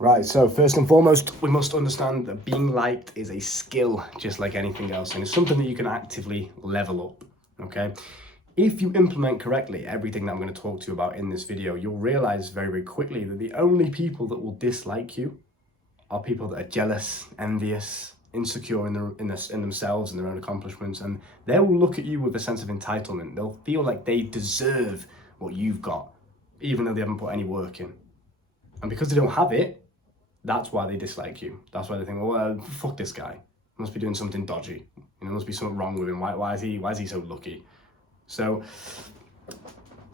Right, so first and foremost, we must understand that being liked is a skill just like anything else, and it's something that you can actively level up, okay? If you implement correctly everything that I'm going to talk to you about in this video, you'll realize very, very quickly that the only people that will dislike you are people that are jealous, envious, insecure in themselves and their own accomplishments, and they will look at you with a sense of entitlement. They'll feel like they deserve what you've got, even though they haven't put any work in. And because they don't have it, that's why they dislike you. That's why they think, well, fuck this guy. He must be doing something dodgy. There must be something wrong with him. Why is he so lucky? So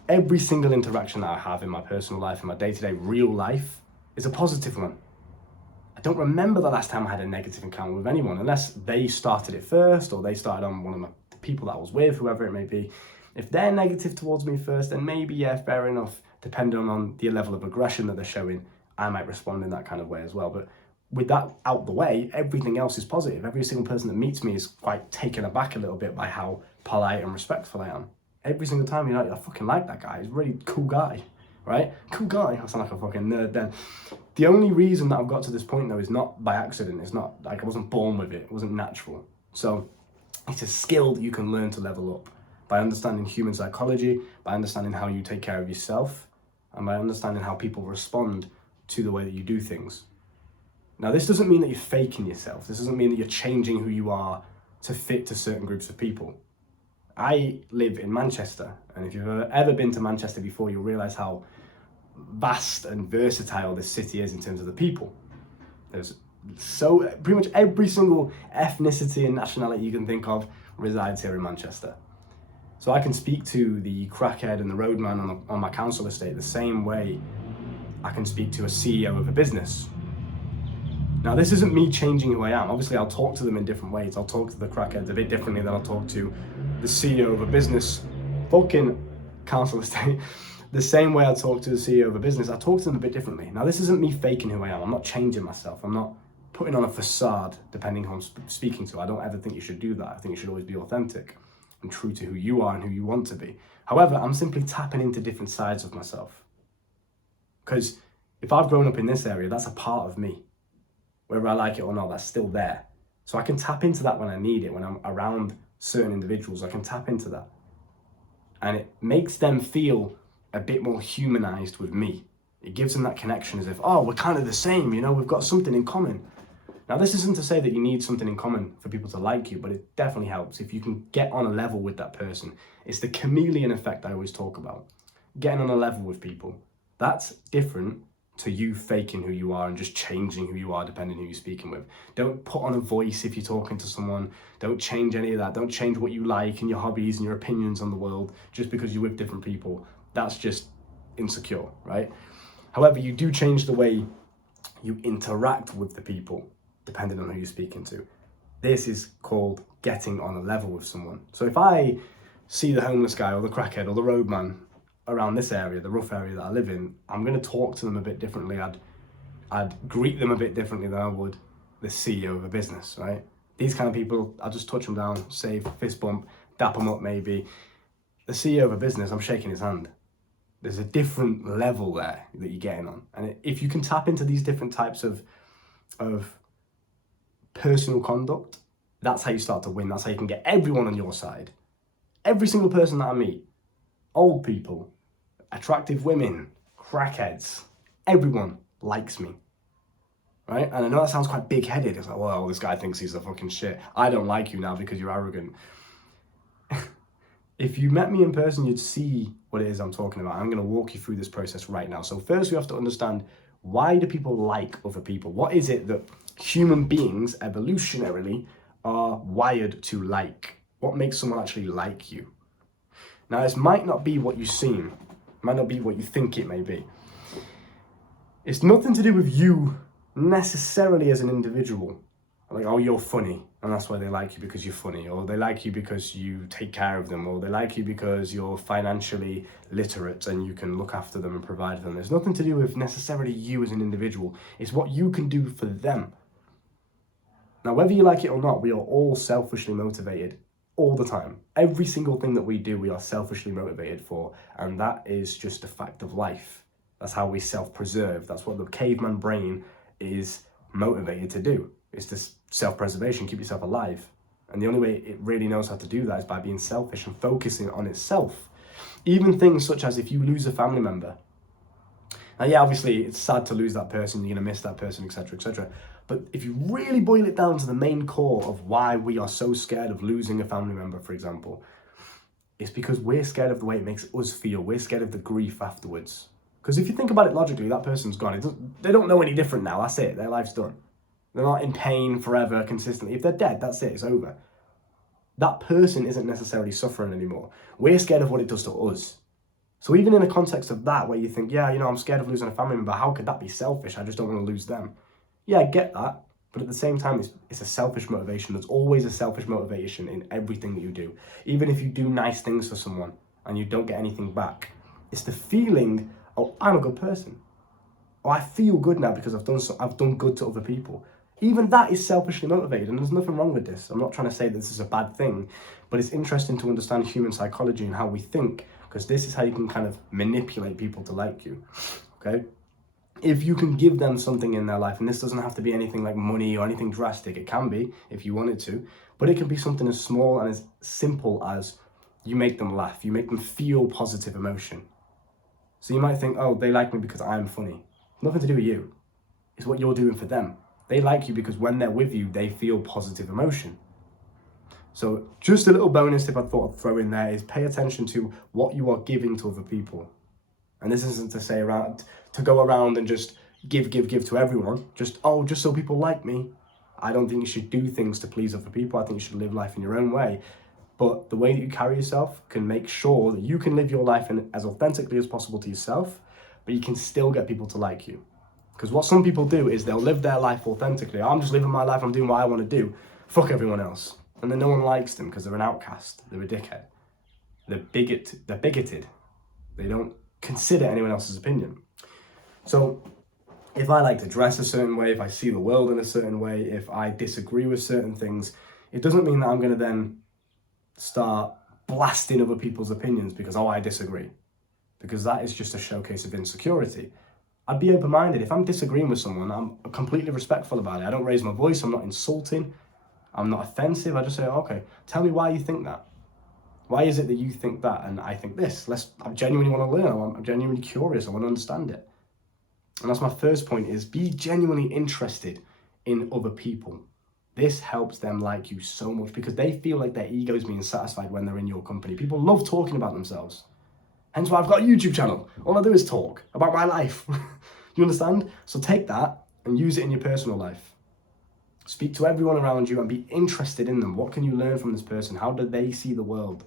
every single interaction that I have in my personal life, in my day-to-day real life, is a positive one. I don't remember the last time I had a negative encounter with anyone, unless they started it first, or they started on one of the people that I was with, whoever it may be. If they're negative towards me first, then maybe, yeah, fair enough, depending on the level of aggression that they're showing, I might respond in that kind of way as well. But with that out the way, everything else is positive. Every single person that meets me is quite taken aback a little bit by how polite and respectful I am. Every single time, you're like, I fucking like that guy. He's a really cool guy, right? Cool guy. I sound like a fucking nerd then. The only reason that I've got to this point, though, is not by accident. It's not like I wasn't born with it. It wasn't natural. So it's a skill that you can learn to level up by understanding human psychology, by understanding how you take care of yourself, and by understanding how people respond to the way that you do things. Now, this doesn't mean that you're faking yourself. This doesn't mean that you're changing who you are to fit to certain groups of people. I live in Manchester, and if you've ever been to Manchester before, you'll realise how vast and versatile this city is in terms of the people. There's pretty much every single ethnicity and nationality you can think of resides here in Manchester. So I can speak to the crackhead and the roadman on my council estate the same way I can speak to a CEO of a business. Now, this isn't me changing who I am. Obviously, I'll talk to them in different ways. I'll talk to the crackheads a bit differently than I'll talk to the CEO of a business, fucking council estate. The same way I talk to the CEO of a business, I talk to them a bit differently. Now, this isn't me faking who I am. I'm not changing myself. I'm not putting on a facade depending on who I'm speaking to. I don't ever think you should do that. I think you should always be authentic and true to who you are and who you want to be. However, I'm simply tapping into different sides of myself. Because if I've grown up in this area, that's a part of me. Whether I like it or not, that's still there. So I can tap into that when I need it, when I'm around certain individuals, I can tap into that. And it makes them feel a bit more humanized with me. It gives them that connection as if, oh, we're kind of the same, we've got something in common. Now, this isn't to say that you need something in common for people to like you, but it definitely helps if you can get on a level with that person. It's the chameleon effect I always talk about. Getting on a level with people. That's different to you faking who you are and just changing who you are depending who you're speaking with. Don't put on a voice if you're talking to someone. Don't change any of that. Don't change what you like and your hobbies and your opinions on the world just because you're with different people. That's just insecure, right? However, you do change the way you interact with the people depending on who you're speaking to. This is called getting on a level with someone. So if I see the homeless guy or the crackhead or the roadman around this area, the rough area that I live in, I'm going to talk to them a bit differently. I'd greet them a bit differently than I would the CEO of a business, right? These kind of people, I'll just touch them down, say fist bump, dap them up maybe. The CEO of a business, I'm shaking his hand. There's a different level there that you're getting on. And if you can tap into these different types of personal conduct, that's how you start to win. That's how you can get everyone on your side. Every single person that I meet, old people, attractive women, crackheads, everyone likes me, right? And I know that sounds quite big-headed. It's like, well, this guy thinks he's a fucking shit. I don't like you now because you're arrogant. If you met me in person, you'd see what it is I'm talking about. I'm going to walk you through this process right now. So first, we have to understand, why do people like other people? What is it that human beings, evolutionarily, are wired to like? What makes someone actually like you? Now, this might not be what you seem. It might not be what you think it may be. It's nothing to do with you necessarily as an individual. Like, oh, you're funny, and that's why they like you, because you're funny, or they like you because you take care of them, or they like you because you're financially literate and you can look after them and provide for them. There's nothing to do with necessarily you as an individual. It's what you can do for them. Now, whether you like it or not, we are all selfishly motivated all the time. Every single thing that we do, we are selfishly motivated for, and that is just a fact of life. That's how we self-preserve. That's what the caveman brain is motivated to do. It's this self-preservation, keep yourself alive. And the only way it really knows how to do that is by being selfish and focusing on itself. Even things such as if you lose a family member. Now, yeah, obviously it's sad to lose that person, you're going to miss that person, etc., etc. But if you really boil it down to the main core of why we are so scared of losing a family member, for example, it's because we're scared of the way it makes us feel. We're scared of the grief afterwards. Because if you think about it logically, that person's gone. They don't know any different now. That's it. Their life's done. They're not in pain forever, consistently. If they're dead, that's it. It's over. That person isn't necessarily suffering anymore. We're scared of what it does to us. So even in the context of that, where you think, yeah, I'm scared of losing a family member, how could that be selfish? I just don't want to lose them. Yeah, I get that. But at the same time, it's a selfish motivation. There's always a selfish motivation in everything that you do. Even if you do nice things for someone and you don't get anything back, it's the feeling, oh, I'm a good person. Oh, I feel good now because I've done good to other people. Even that is selfishly motivated, and there's nothing wrong with this. I'm not trying to say that this is a bad thing, but it's interesting to understand human psychology and how we think, because this is how you can kind of manipulate people to like you, okay? If you can give them something in their life, and this doesn't have to be anything like money or anything drastic, it can be if you wanted to, but it can be something as small and as simple as you make them laugh, you make them feel positive emotion. So you might think, oh, they like me because I'm funny. Nothing to do with you. It's what you're doing for them. They like you because when they're with you, they feel positive emotion. So just a little bonus tip I thought I'd throw in there is pay attention to what you are giving to other people. And this isn't to say to go around and just give to everyone. Just so people like me. I don't think you should do things to please other people. I think you should live life in your own way. But the way that you carry yourself can make sure that you can live your life in as authentically as possible to yourself, but you can still get people to like you. Because what some people do is they'll live their life authentically. I'm just living my life, I'm doing what I want to do. Fuck everyone else. And then no one likes them because they're an outcast. They're a dickhead. They're bigoted. They don't consider anyone else's opinion. So if I like to dress a certain way, if I see the world in a certain way, if I disagree with certain things, it doesn't mean that I'm going to then start blasting other people's opinions because, I disagree. Because that is just a showcase of insecurity. I'd be open-minded. If I'm disagreeing with someone, I'm completely respectful about it. I don't raise my voice, I'm not insulting, I'm not offensive. I just say, okay, tell me why you think that. Why is it that you think that and I think this? I genuinely want to learn. I'm genuinely curious. I want to understand it. And that's my first point, is be genuinely interested in other people. This helps them like you so much because they feel like their ego is being satisfied when they're in your company. People love talking about themselves. Hence why I've got a YouTube channel. All I do is talk about my life. You understand? So take that and use it in your personal life. Speak to everyone around you and be interested in them. What can you learn from this person? How do they see the world?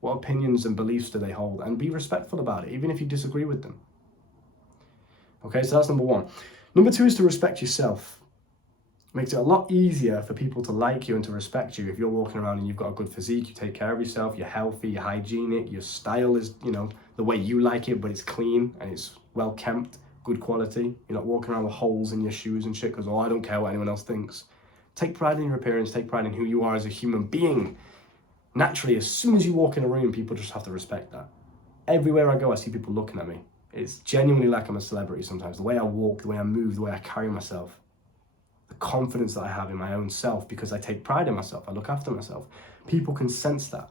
What opinions and beliefs do they hold? And be respectful about it, even if you disagree with them. Okay, so that's number one. Number two is to respect yourself. It makes it a lot easier for people to like you and to respect you if you're walking around and you've got a good physique, you take care of yourself, you're healthy, you're hygienic, your style is, the way you like it, but it's clean and it's well kept, good quality. You're not walking around with holes in your shoes and shit because, I don't care what anyone else thinks. Take pride in your appearance, take pride in who you are as a human being. Naturally, as soon as you walk in a room, people just have to respect that. Everywhere I go, I see people looking at me. It's genuinely like I'm a celebrity sometimes. The way I walk, the way I move, the way I carry myself. The confidence that I have in my own self because I take pride in myself. I look after myself. People can sense that.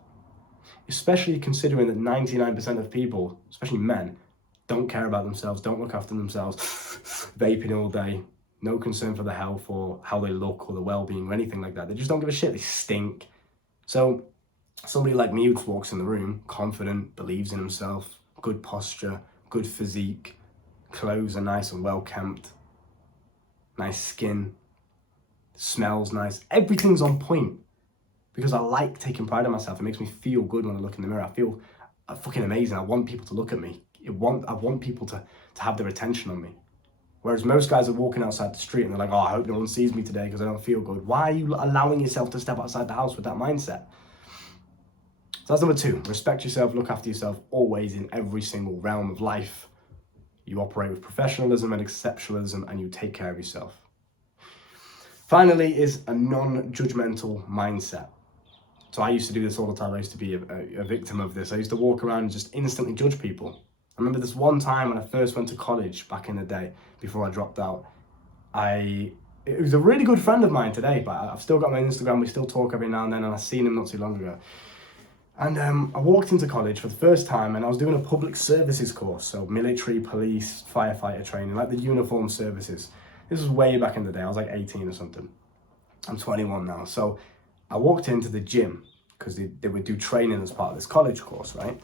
Especially considering that 99% of people, especially men, don't care about themselves, don't look after themselves, vaping all day, no concern for their health or how they look or their well-being or anything like that. They just don't give a shit. They stink. So somebody like me who walks in the room, confident, believes in himself, good posture, good physique, clothes are nice and well kempt, nice skin, smells nice, everything's on point because I like taking pride in myself. It makes me feel good when I look in the mirror. I feel fucking amazing. I want people to look at me. I want people to have their attention on me. Whereas most guys are walking outside the street and they're like, I hope no one sees me today because I don't feel good. Why are you allowing yourself to step outside the house with that mindset? So that's number two. Respect yourself, look after yourself always in every single realm of life. You operate with professionalism and exceptionalism and you take care of yourself. Finally is a non-judgmental mindset. So I used to do this all the time. I used to be a victim of this. I used to walk around and just instantly judge people. I remember this one time when I first went to college back in the day, before I dropped out. It was a really good friend of mine today, but I've still got my Instagram, we still talk every now and then, and I seen him not too long ago. And I walked into college for the first time, and I was doing a public services course, so military, police, firefighter training, like the uniform services. This was way back in the day, I was like 18 or something. I'm 21 now, so I walked into the gym, because they would do training as part of this college course, right?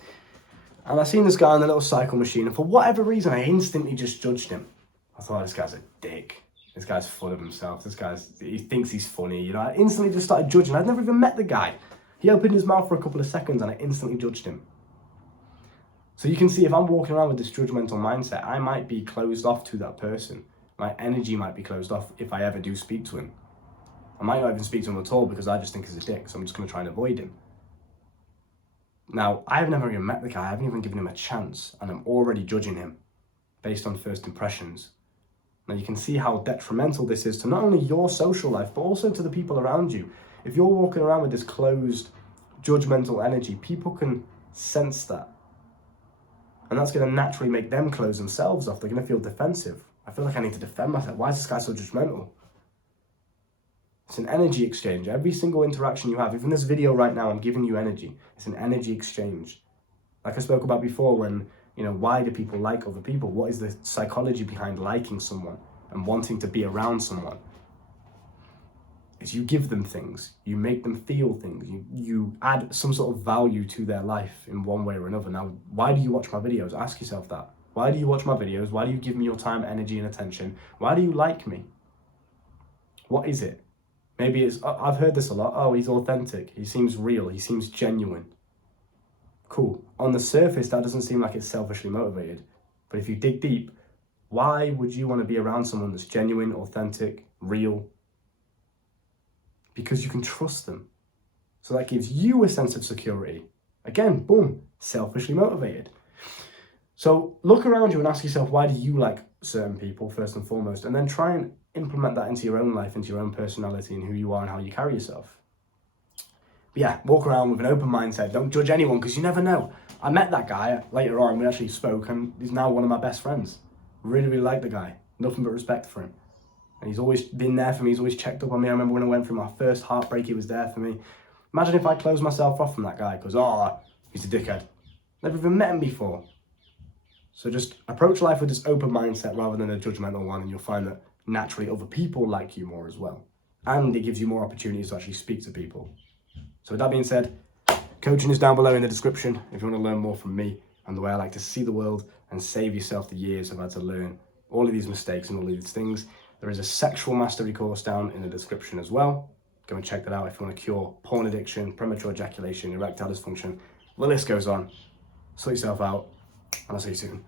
And I seen this guy on the little cycle machine, and for whatever reason, I instantly just judged him. I thought, this guy's a dick. This guy's full of himself. He thinks he's funny. You know, I instantly just started judging. I'd never even met the guy. He opened his mouth for a couple of seconds and I instantly judged him. So you can see, if I'm walking around with this judgmental mindset, I might be closed off to that person. My energy might be closed off if I ever do speak to him. I might not even speak to him at all because I just think he's a dick, so I'm just going to try and avoid him. Now, I've never even met the guy. I haven't even given him a chance, and I'm already judging him based on first impressions. Now, you can see how detrimental this is to not only your social life, but also to the people around you. If you're walking around with this closed, judgmental energy, people can sense that. And that's going to naturally make them close themselves off. They're going to feel defensive. I feel like I need to defend myself. Why is this guy so judgmental? It's an energy exchange. Every single interaction you have, even this video right now, I'm giving you energy. It's an energy exchange. Like I spoke about before, when, why do people like other people? What is the psychology behind liking someone and wanting to be around someone? Is you give them things, you make them feel things, you add some sort of value to their life in one way or another. Now, why do you watch my videos? Ask yourself that. Why do you watch my videos? Why do you give me your time, energy, and attention? Why do you like me? What is it? Maybe it's, I've heard this a lot. Oh, he's authentic. He seems real. He seems genuine. Cool. On the surface, that doesn't seem like it's selfishly motivated. But if you dig deep, why would you want to be around someone that's genuine, authentic, real? Because you can trust them. So that gives you a sense of security. Again, boom, selfishly motivated. So look around you and ask yourself, why do you like certain people, first and foremost? And then try and implement that into your own life, into your own personality and who you are and how you carry yourself. But yeah, walk around with an open mindset. Don't judge anyone, because you never know. I met that guy later on. We actually spoke, and he's now one of my best friends. Really, really like the guy. Nothing but respect for him. And he's always been there for me. He's always checked up on me. I remember when I went through my first heartbreak, he was there for me. Imagine if I closed myself off from that guy because, he's a dickhead. Never even met him before. So just approach life with this open mindset rather than a judgmental one, and you'll find that naturally other people like you more as well. And it gives you more opportunities to actually speak to people. So with that being said, coaching is down below in the description if you want to learn more from me and the way I like to see the world and save yourself the years I've had to learn all of these mistakes and all of these things. There is a sexual mastery course down in the description as well. Go and check that out if you want to cure porn addiction, premature ejaculation, erectile dysfunction. The list goes on. Sort yourself out, and I'll see you soon.